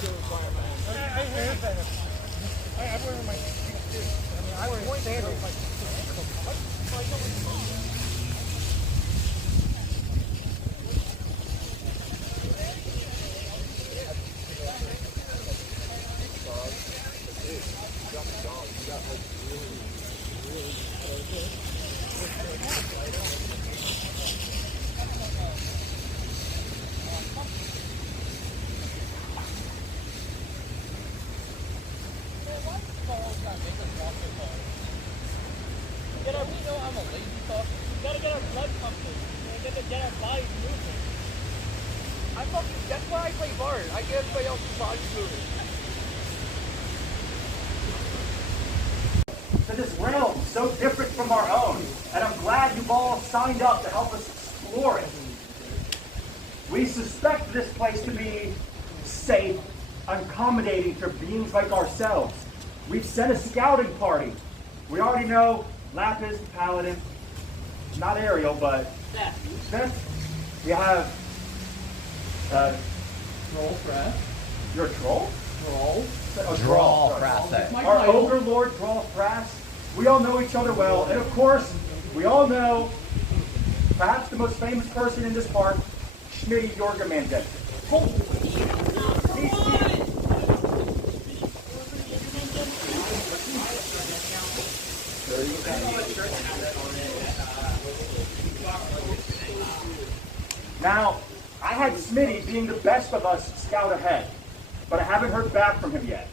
heard that. I wear my shoes too. I mean, I wear sandals. We know I'm a lazy fuck. We gotta get our blood pumping. We gotta get our bodies moving. That's why I play bars. I get everybody else's bodies moving. To this realm so different from our own, and I'm glad you've all signed up to help us explore it. We suspect this place to be safe, accommodating to beings like ourselves. We've sent a scouting party. We already know Lapis, Paladin, not Ariel, but Seth. We have Troll Frass. You're a troll? Troll. Drawl Frass. Our ogre lord Drawl Frass. We all know each other well, and of course, we all know perhaps the most famous person in this park, Shmitty Jorgermandet. Now, I had Shmitty, being the best of us, scout ahead, but I haven't heard back from him yet.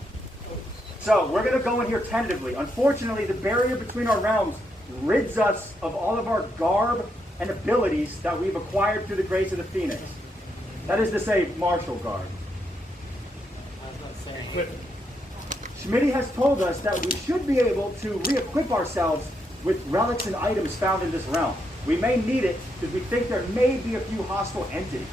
So we're going to go in here tentatively. Unfortunately, the barrier between our realms rids us of all of our garb and abilities that we've acquired through the grace of the Phoenix. That is to say, martial garb. Shmitty has told us that we should be able to re-equip ourselves with relics and items found in this realm. We may need it because we think there may be a few hostile entities.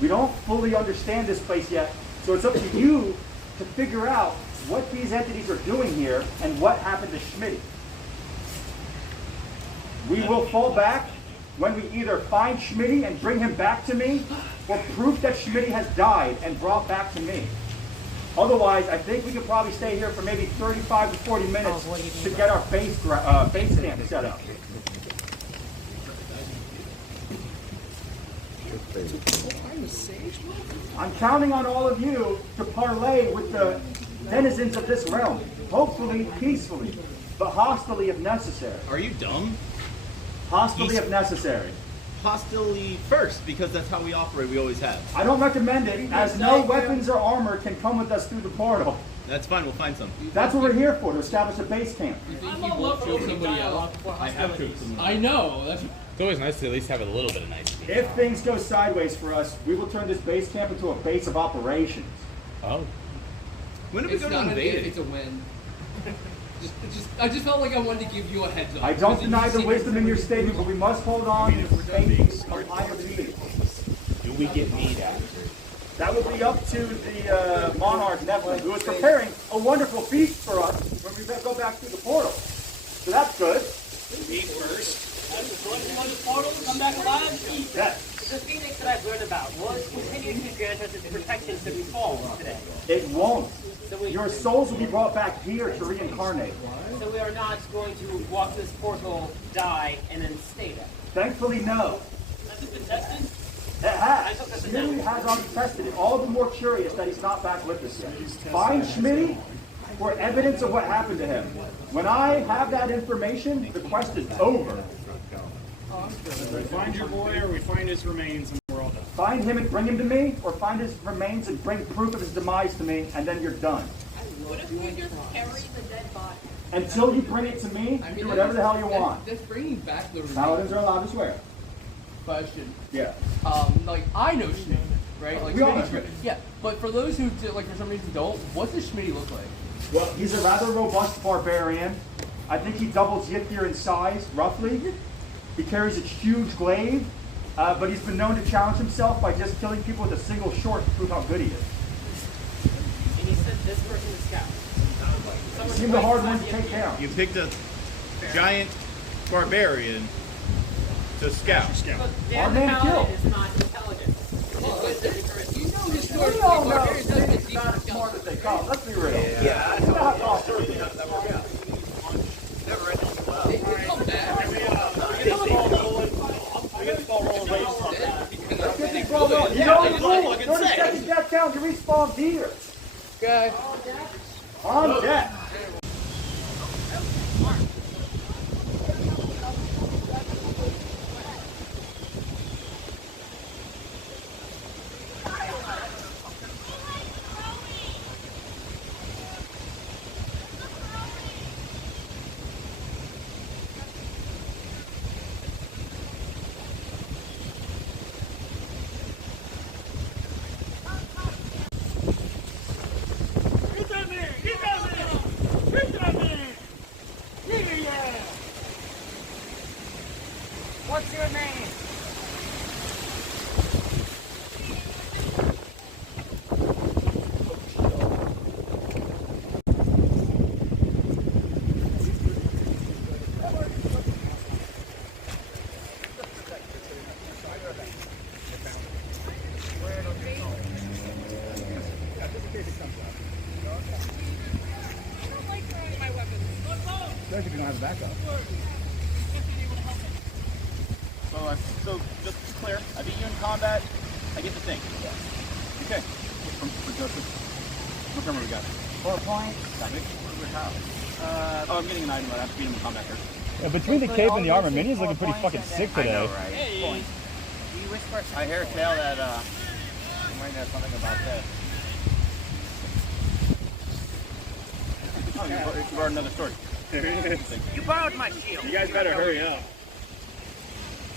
We don't fully understand this place yet, so it's up to you to figure out what these entities are doing here and what happened to Shmitty. We will fall back when we either find Shmitty and bring him back to me, or proof that Shmitty has died and brought back to me. Otherwise, I think we could probably stay here for maybe 35 to 40 minutes to get our base camp set up. I'm counting on all of you to parlay with the denizens of this realm. Hopefully, peacefully, but hostilely if necessary. Are you dumb? Hostilely if necessary. Hostilely first, because that's how we operate, we always have. I don't recommend it, as no weapons or armor can come with us through the portal. That's fine, we'll find some. That's what we're here for, to establish a base camp. You think he will show somebody else? I have to. I know. That's It's always nice to at least have a little bit of nice. If things go sideways for us, we will turn this base camp into a base of operations. Oh. When did we it's go to not an invade if, it? it's a win. I just felt like I wanted to give you a heads up. I don't deny the wisdom in your statement, but we must hold on to faith of higher beings. Do we get meat after? That would be up to the monarch Nephilim, who is preparing a wonderful feast for us when we go back through the portal. So that's good. Eat first. Go to the portal, come back alive, eat. Yes. The Phoenix that I've learned about will continue to grant us its protection should we fall today. It won't. So Your souls will be brought back here to reincarnate. So we are not going to walk this portal, die, and then stay there. Thankfully, no. Has it been tested? It has. Shmitty has already tested it. All the more curious that he's not back with us yet. Find Shmitty for evidence of what happened to him. When I have that information, the quest is over. We find your boy or we find his remains and we're all done. Find him and bring him to me, or find his remains and bring proof of his demise to me, and then you're done. What if we just carry the dead body? Until you bring it to me, do whatever the hell you want. That's bringing back the Paladins are allowed to swear. question. Yeah. Like I know Shmitty, right? Like We all know Shmitty's- Shmitty. Yeah, but for those who like for some reason don't, what does Shmitty look like? Well, he's a rather robust barbarian. I think he doubles Yithir in size, roughly. He carries a huge glaive, but he's been known to challenge himself by just killing people with a single short to prove how good he is. And he said this person is scout. He seemed a hard one to take down. You picked a giant barbarian to scout. But Our Dan man the killed. Paladin is not intelligent. His wisdom is You know historically, all know barbarians doesn't get college. Let's be real. Yeah, You know how college works. They can come back. You know the rule. 30 seconds death count to respawn here. Okay. On deck. What's your name? Especially if you don't have a backup. So just to be clear, I beat you in combat. I get the thing. Okay. For Joseph. What number we got? 4 points. Got me. Oh, I'm getting an item. I have to beat him in combat first. Yeah, between the cape and the armor, Minnie's looking pretty fucking sick I today. know, right? Hey. You whisper. I hear a tale that you might know something about this. Oh, you brought another story. You borrowed my shield. You guys better hurry up.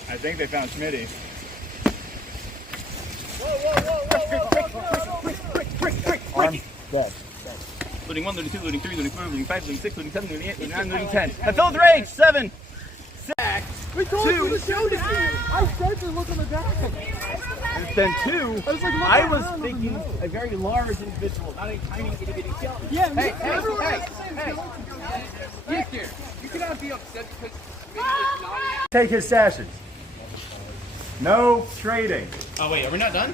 I think they found Shmitty. Arm dead. Looting 1, looting 2, looting 3, looting 4, looting 5, looting 6, looting 7, looting 8, looting 9, looting 10. I filled rage! 7, 6, We told 2, you to show this to you. I said to look on the back. and then 2. I was like, look I was around, thinking a very large individual, not a tiny itty bitty skeleton. Yeah, Look here. You cannot be upset because Shmitty is not. Take his sashes. No trading. Oh wait, are we not done?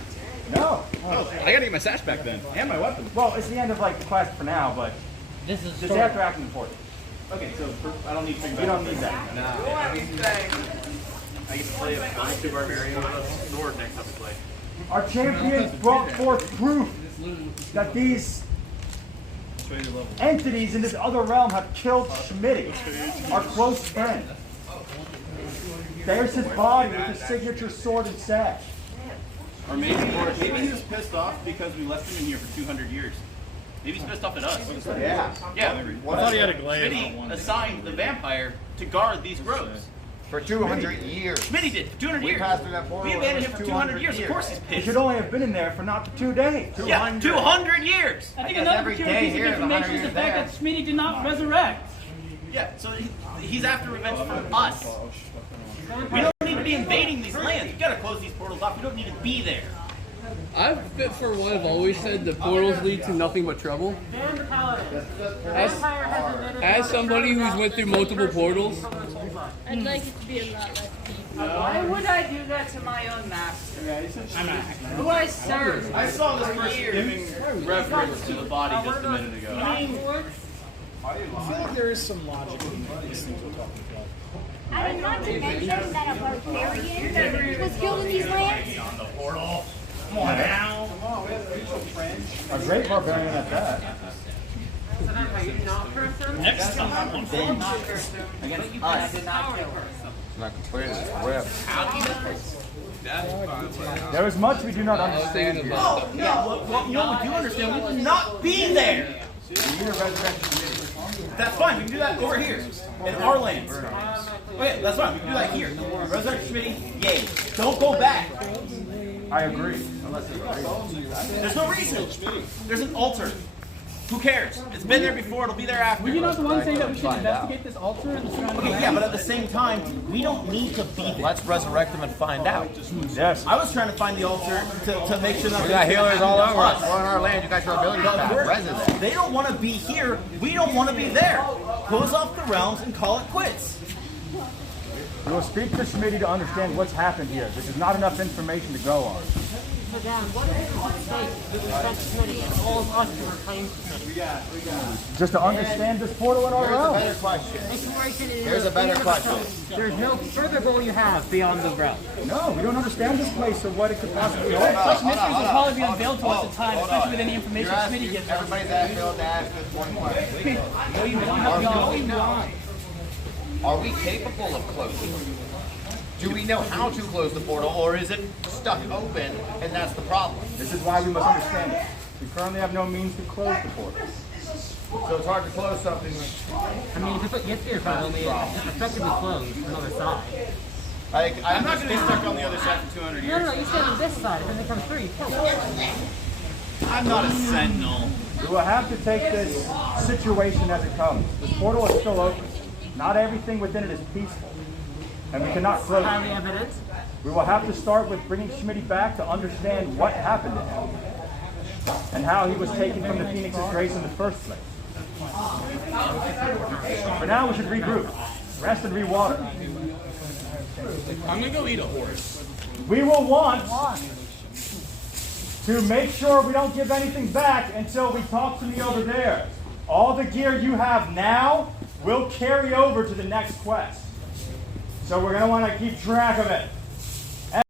No. Oh, I gotta get my sash back then. And my weapon. Well, it's the end of like the quest for now, but This is just after acting important. Okay, so I don't need to You don't need that. I get to play a Super Barbarian with a sword next time we play. Our champions brought forth proof that these entities in this other realm have killed Shmitty, our close friend. There's his body with his signature sword and sash. Or maybe he was pissed off because we left him in here for 200 years. Maybe he's pissed off at us. Yeah. Yeah. I thought he had a glaive. Shmitty assigned the vampire to guard these groves. For 200 years. Shmitty did, 200 We years. passed through that portal We abandoned him for for 200 years. Of 200 course he's He pissed. should only have been in there for not the 2 days. Yeah, 200 years. I think guess another every peculiar day piece of here is 100 information is the years fact there. that Shmitty did not resurrect. Yeah, so he's after revenge from us. We don't need to be invading these lands. You gotta close these portals off. We don't need to be there. I've, for one, have always said the portals lead to nothing but trouble. As somebody who's went through multiple portals, I'd like it to be a lot less people. Why would I do that to my own master? Who I serve? I saw this person giving reverence to the body just a minute ago. I feel like there is some logic in these things we're talking about. I mean, not to mention that a barbarian was killed in these lands. On the portal. Come on now. A great barbarian at that. Next time on Binge. Against us. I did not kill her. Not completed. Web. There is much we do not I was understand thinking here. about Yeah, well, you know, we do understand we will not be there. We need a resurrection committee. That's fine. We can do that over here in our lands. Okay, that's fine. We can do that here. Resurrection Committee, yay. Don't go back. I agree. There's no reason. There's an altar. Who cares? It's been there before. It'll be there after. Were you not the one saying that we should investigate this altar and the surrounding Okay, land? yeah, but at the same time, we don't need to be there. Let's resurrect them and find out. Yes. I was trying to find the altar to make sure that We got healers all over us. We're on our land. You got your abilities back. Resident. They don't want to be here. We don't want to be there. Close off the realms and call it quits. We will speak to Shmitty to understand what's happened here. This is not enough information to go on. for them, what is at stake with respect to Shmitty and all of us who are claimed to Shmitty? Just to understand this portal in our Here's a realm. better question. Exploration is Here's a better question. There's no further goal you have beyond the realm. No, we don't understand this place or what it could possibly hold. Such mysteries will probably be unveiled to us at time, especially with any information You're Shmitty asking, gives us. everybody's at field to ask this one question. No, you don't. No. Are we capable of closing? Do we know how to close the portal, or is it stuck open and that's the problem? This is why we must understand it. We currently have no means to close the portal. So it's hard to close something. I mean, if you put Gets here front of me, it's effectively closed on the other side. I'm not going to be stuck on the other side for 200 years. No, you stand on this side. If anything comes through, you kill it. I'm not a sentinel. We will have to take this situation as it comes. This portal is still open. Not everything within it is peaceful. And we cannot close Highly it. evident. We will have to start with bringing Shmitty back to understand what happened to him and how he was taken from the Phoenix's grace in the first place. For now, we should regroup, rest and rewater. I'm gonna go eat a horse. We will want to make sure we don't give anything back until we talk to me over there. All the gear you have now will carry over to the next quest. So we're going to want to keep track of it.